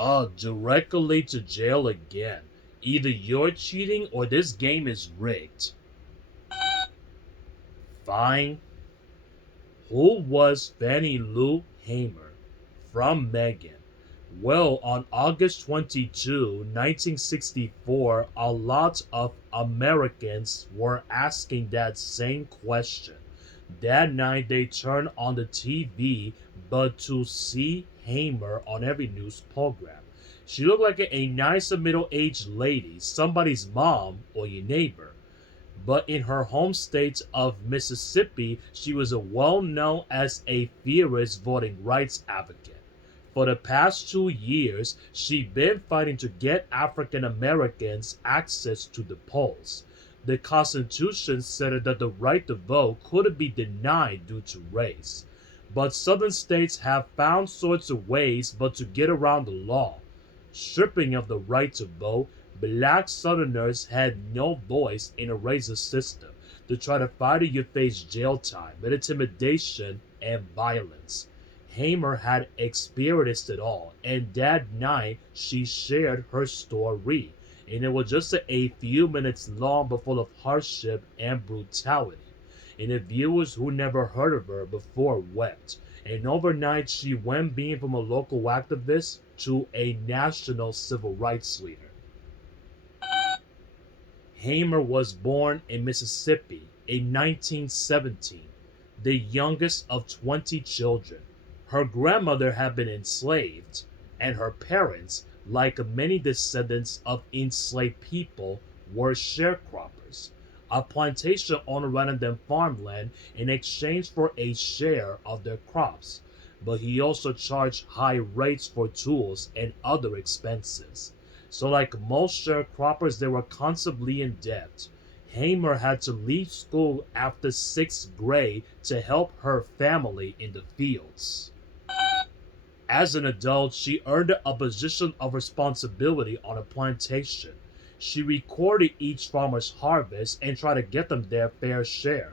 Directly to jail again. Either you're cheating or this game is rigged. Fine. Who was Fannie Lou Hamer? From Megan. Well, on August 22, 1964, a lot of Americans were asking that same question. That night they turned on the TV, but to see Hamer on every news program. She looked like a nice middle aged lady, somebody's mom or your neighbor. But in her home state of Mississippi, she was well known as a fierce voting rights advocate. For the past 2 years, she'd been fighting to get African Americans access to the polls. The Constitution said that the right to vote couldn't be denied due to race. But southern states have found sorts of ways but to get around the law. Stripping of the right to vote, black Southerners had no voice in a racist system. To try to fight it, you face jail time, intimidation, and violence. Hamer had experienced it all, and that night she shared her story. And it was just a few minutes long but full of hardship and brutality. And the viewers who never heard of her before wept. And overnight she went being from a local activist to a national civil rights leader. Hamer was born in Mississippi in 1917, the youngest of 20 children. Her grandmother had been enslaved, and her parents, like many descendants of enslaved people, were sharecroppers. A plantation owner rented them farmland in exchange for a share of their crops, but he also charged high rates for tools and other expenses. So, like most sharecroppers, they were constantly in debt. Hamer had to leave school after sixth grade to help her family in the fields. As an adult, she earned a position of responsibility on a plantation. She recorded each farmer's harvest and tried to get them their fair share.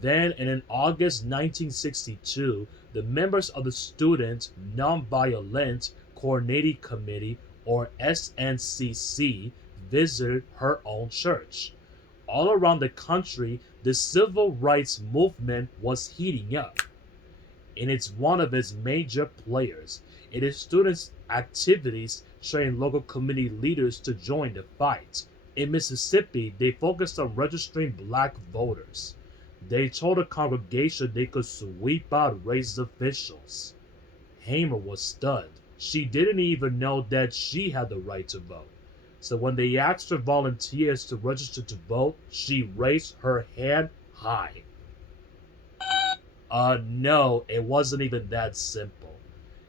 Then, in August 1962, the members of the Student Nonviolent Coordinating Committee, or SNCC, visited her own church. All around the country, the civil rights movement was heating up, and it's one of its major players. It is students' activities train local community leaders to join the fight. In Mississippi, they focused on registering black voters. They told the congregation they could sweep out racist officials. Hamer was stunned. She didn't even know that she had the right to vote. So when they asked her volunteers to register to vote, she raised her hand high. No, it wasn't even that simple.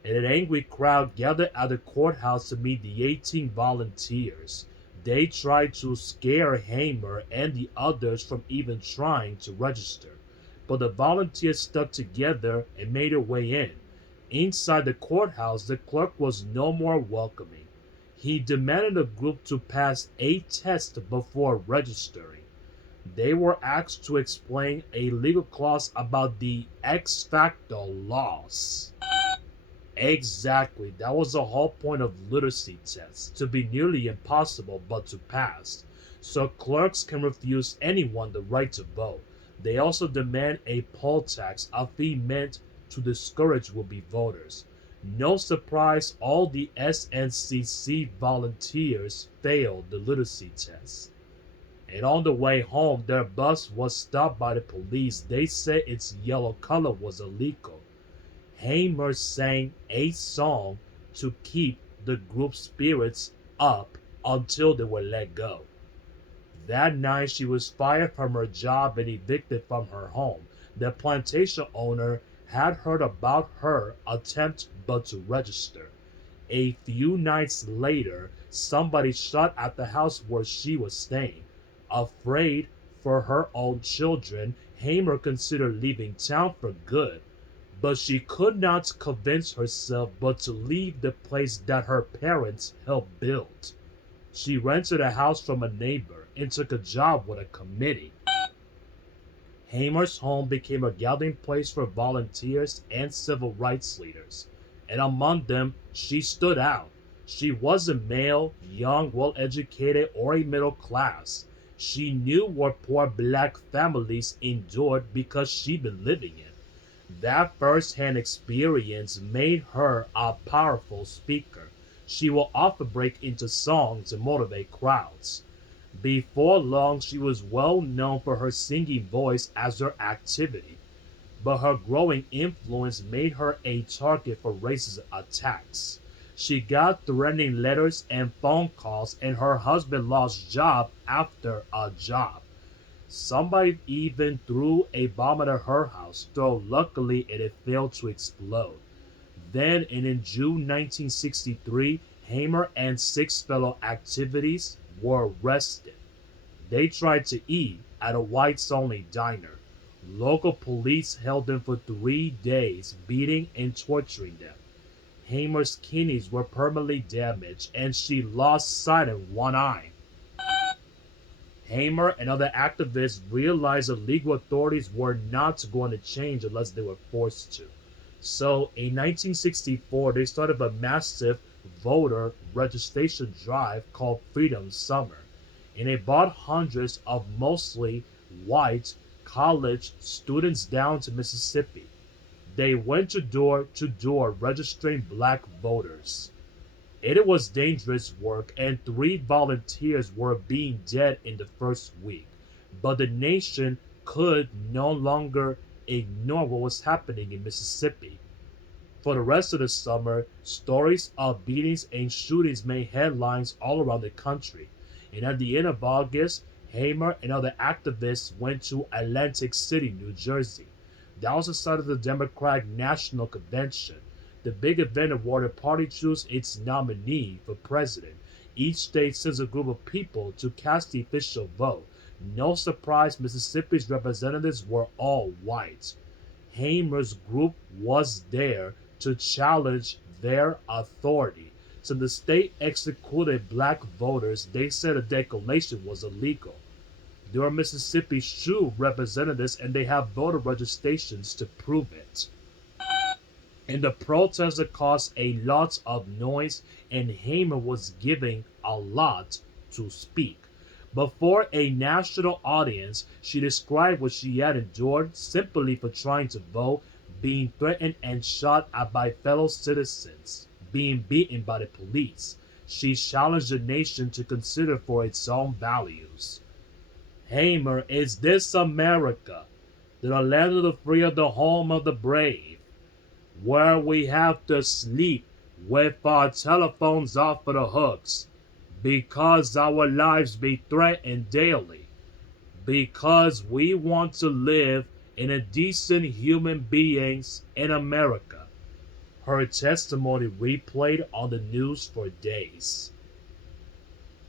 And an angry crowd gathered at the courthouse to meet the 18 volunteers. They tried to scare Hamer and the others from even trying to register. But the volunteers stuck together and made their way in. Inside the courthouse, the clerk was no more welcoming. He demanded the group to pass a test before registering. They were asked to explain a legal clause about the ex facto laws. Exactly, that was the whole point of literacy tests, to be nearly impossible but to pass. So clerks can refuse anyone the right to vote. They also demand a poll tax, a fee meant to discourage would-be voters. No surprise, all the SNCC volunteers failed the literacy test. And on the way home, their bus was stopped by the police. They said its yellow color was illegal. Hamer sang a song to keep the group's spirits up until they were let go. That night, she was fired from her job and evicted from her home. The plantation owner had heard about her attempt but to register. A few nights later, somebody shot at the house where she was staying. Afraid for her own children, Hamer considered leaving town for good, but she could not convince herself but to leave the place that her parents helped build. She rented a house from a neighbor and took a job with a committee. Hamer's home became a gathering place for volunteers and civil rights leaders, and among them she stood out. She wasn't male, young, well educated, or a middle class. She knew what poor black families endured because she'd been living it. That first-hand experience made her a powerful speaker. She will often break into song to motivate crowds. Before long, she was well known for her singing voice as her activity, but her growing influence made her a target for racist attacks. She got threatening letters and phone calls, and her husband lost job after a job. Somebody even threw a bomb at her house, though luckily it failed to explode. Then, in June 1963, Hamer and six fellow activists were arrested. They tried to eat at a whites only diner. Local police held them for 3 days, beating and torturing them. Hamer's kidneys were permanently damaged, and she lost sight of one eye. Hamer and other activists realized that legal authorities were not going to change unless they were forced to. So in 1964, they started a massive voter registration drive called Freedom Summer, and it brought hundreds of mostly white college students down to Mississippi. They went door to door registering black voters. It was dangerous work, and 3 volunteers were being dead in the first week. But the nation could no longer ignore what was happening in Mississippi. For the rest of the summer, stories of beatings and shootings made headlines all around the country. And at the end of August, Hamer and other activists went to Atlantic City, New Jersey. That was the site of the Democratic National Convention. The big event where the party chose its nominee for president. Each state sends a group of people to cast the official vote. No surprise, Mississippi's representatives were all white. Hamer's group was there to challenge their authority. So the state excluded black voters. They said the declaration was illegal. They are Mississippi's true representatives, and they have voter registrations to prove it. And the protest caused a lot of noise, and Hamer was given a lot to speak. Before a national audience, she described what she had endured simply for trying to vote, being threatened and shot at by fellow citizens, being beaten by the police. She challenged the nation to consider for its own values. Hamer, is this America, the land of the free, of the home of the brave, where we have to sleep with our telephones off of the hooks because our lives be threatened daily, because we want to live in a decent human beings in America. Her testimony replayed on the news for days.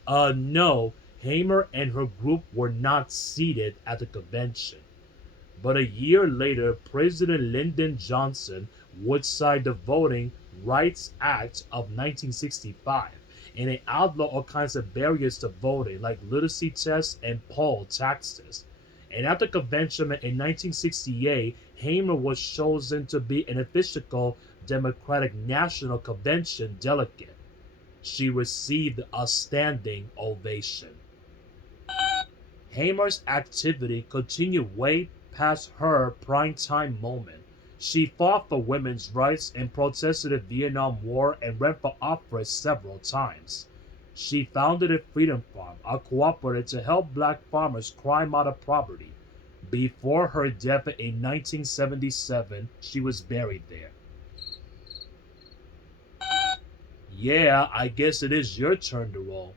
No, Hamer and her group were not seated at the convention. But a year later, President Lyndon Johnson would sign the Voting Rights Act of 1965, and it outlawed all kinds of barriers to voting, like literacy tests and poll taxes. And at the convention in 1968, Hamer was chosen to be an official Democratic National Convention delegate. She received a standing ovation. Hamer's activity continued way past her primetime moment. She fought for women's rights and protested the Vietnam War and ran for office several times. She founded a Freedom Farm, a cooperative to help black farmers climb out of poverty. Before her death in 1977, she was buried there. Yeah, I guess it is your turn to roll.